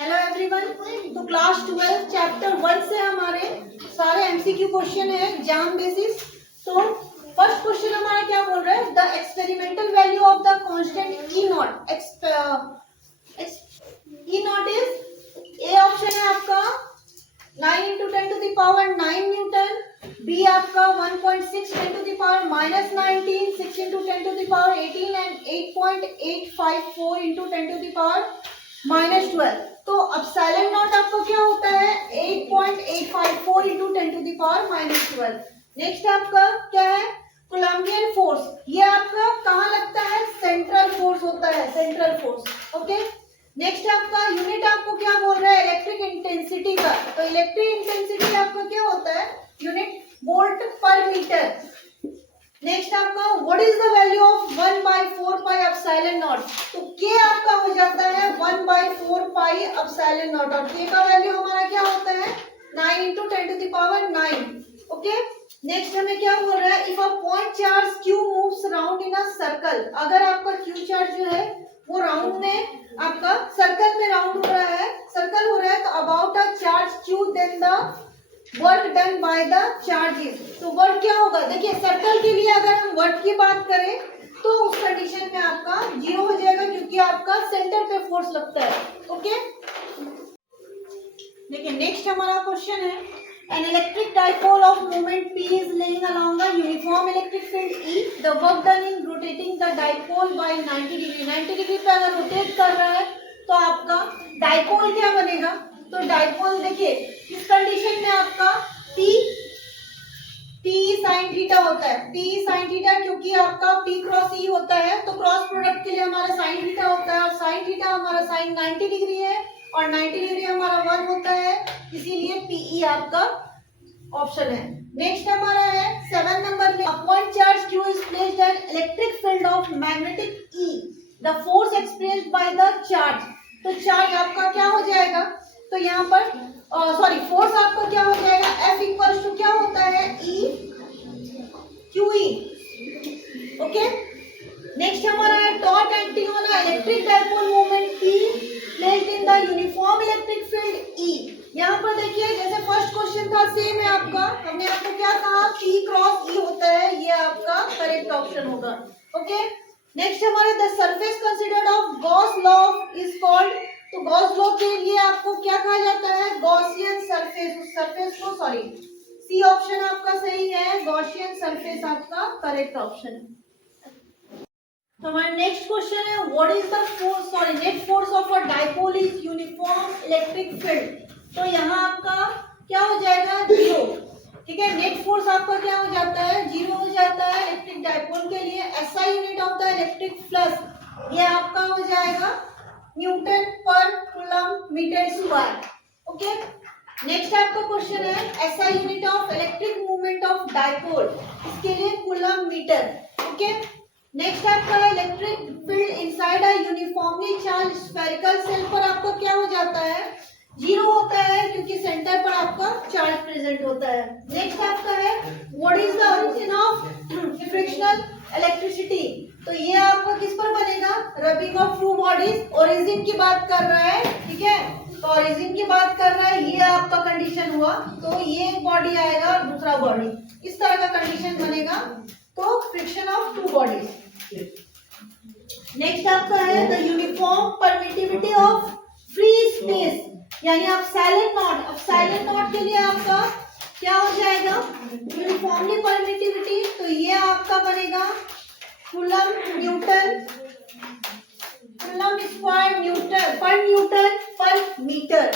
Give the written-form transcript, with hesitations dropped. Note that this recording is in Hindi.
Hello everyone. तो क्लास 12 चैप्टर 1 से हमारे सारे एमसीक्यू क्वेश्चन है एग्जाम बेसिस। तो फर्स्ट क्वेश्चन हमारा क्या बोल रहा है, the experimental value of the constant E not. E not is A option है आपका 9 × 10⁹ न्यूटन, बी आपका 1.6 ×10⁻⁻19, 6 × 10⁻18 एंड 8.854 × 10⁻⁻12। तो एप्सिलॉन नॉट आपको क्या होता है 8.854 × 10⁻⁻12। नेक्स्ट आपका क्या है, कोलंबियन फोर्स। ये आपका कहाँ लगता है, सेंट्रल फोर्स होता है, सेंट्रल फोर्स। ओके, नेक्स्ट आपका यूनिट आपको क्या बोल रहा है, इलेक्ट्रिक इंटेंसिटी का। तो इलेक्ट्रिक इंटेंसिटी आपका क्या होता है, यूनिट वोल्ट पर मीटर। नेक्स्ट आपका what is the value of 1/4 pi epsilon not. तो के आपका हो जाता है 1/4 पाई एप्सिलॉन नॉट, और के का वैल्यू हमारा क्या होता है 9 × 10⁹9। ओके, नेक्स्ट हमें क्या बोल रहा है, if a point charge q moves round in a circle. अगर आपका q चार्ज जो है वो राउंड में आपका सर्कल में राउंड हो रहा है, सर्कल हो रहा है, तो about a charge q then the work done by the charges. तो वर्क क्या होगा, देखिए सर्कल के लिए अगर हम वर्क की बात करें तो उस कंडीशन में आपका 0 हो जाएगा, क्योंकि आपका सेंटर पे फोर्स लगता है। ओके, देखिए नेक्स्ट हमारा क्वेश्चन है, an electric dipole of moment p is laying along a uniform electric field E. The work done in rotating the dipole by 90 degree. 90 degree पे अगर रोटेट कर रहा है तो आपका डाइपोल क्या बनेगा, तो डाइपोल देखिए इस कंडीशन में आपका P sin थीटा होता है, P sin थीटा, क्योंकि आपका P क्रॉस E होता है, तो क्रॉस प्रोडक्ट के लिए हमारा sin थीटा होता है, और sin थीटा हमारा sin 90 डिग्री है, और 90 डिग्री हमारा 1 होता है, इसीलिए PE आपका ऑप्शन है। नेक्स्ट हमारा है 7 नंबर में, upon charge Q is placed an electric field of magnetic E. The force experienced by the charge। तो चार्ज आपका क्या हो जाएगा, तो यहाँ पर सॉरी फोर्स आपका क्या हो जाएगा, F इक्वल्स टू क्या होता है E QE। ओके, नेक्स्ट हमारा है torque acting on electric dipole moment P placed in the uniform electric field E। यहाँ पर देखिए जैसे फर्स्ट क्वेश्चन था सेम है आपका, हमने आपको क्या कहा P क्रॉस E होता है, ये आपका करेक्ट ऑप्शन होगा। ओके, नेक्स्ट हमारे the surface considered of Gauss law is called. तो गॉस लॉ के लिए आपको क्या कहा जाता है, गॉसियन सरफेस। उस सरफेस को सॉरी सी ऑप्शन आपका सही है, गॉसियन सरफेस आपका करेक्ट ऑप्शन है। तो हमारा नेक्स्ट क्वेश्चन है, what is the force sorry net force of a dipole is uniform electric field. तो यहाँ आपका क्या हो जाएगा 0। ठीक है, नेट फोर्स आपका क्या हो जाता है 0 हो जाता है इलेक्ट्रिक डाइपोल के लिए। SI unit of the electric flux, ये आपका हो जाएगा newton per coulomb metre square. Okay, next आपका क्वेश्चन है SI unit of electric movement of dipole, इसके लिए कूलम मीटर। ओके, नेक्स्ट आपका है electric field inside a uniformly charge spherical shell. पर आपका क्या हो जाता है 0 होता है, क्योंकि सेंटर पर आपका चार्ज प्रेजेंट होता है। नेक्स्ट आपका है what is the origin of frictional electricity. तो ये आपका किस पर बनेगा, rubbing of two bodies. Origin की बात कर रहा है, ठीक है, तो ओरिजिन की बात कर रहा है, ये आपका कंडीशन हुआ, तो ये एक बॉडी आएगा और दूसरा बॉडी, इस तरह का कंडीशन बनेगा, तो friction of two bodies. Next आपका है the uniform permittivity of free space, यानी एप्सिलॉन नॉट के लिए आपका क्या हो जाएगा यूनिफॉर्मली परमिटिविटी। तो ये आपका बनेगा coulomb Newton, coulomb square Newton पर मीटर।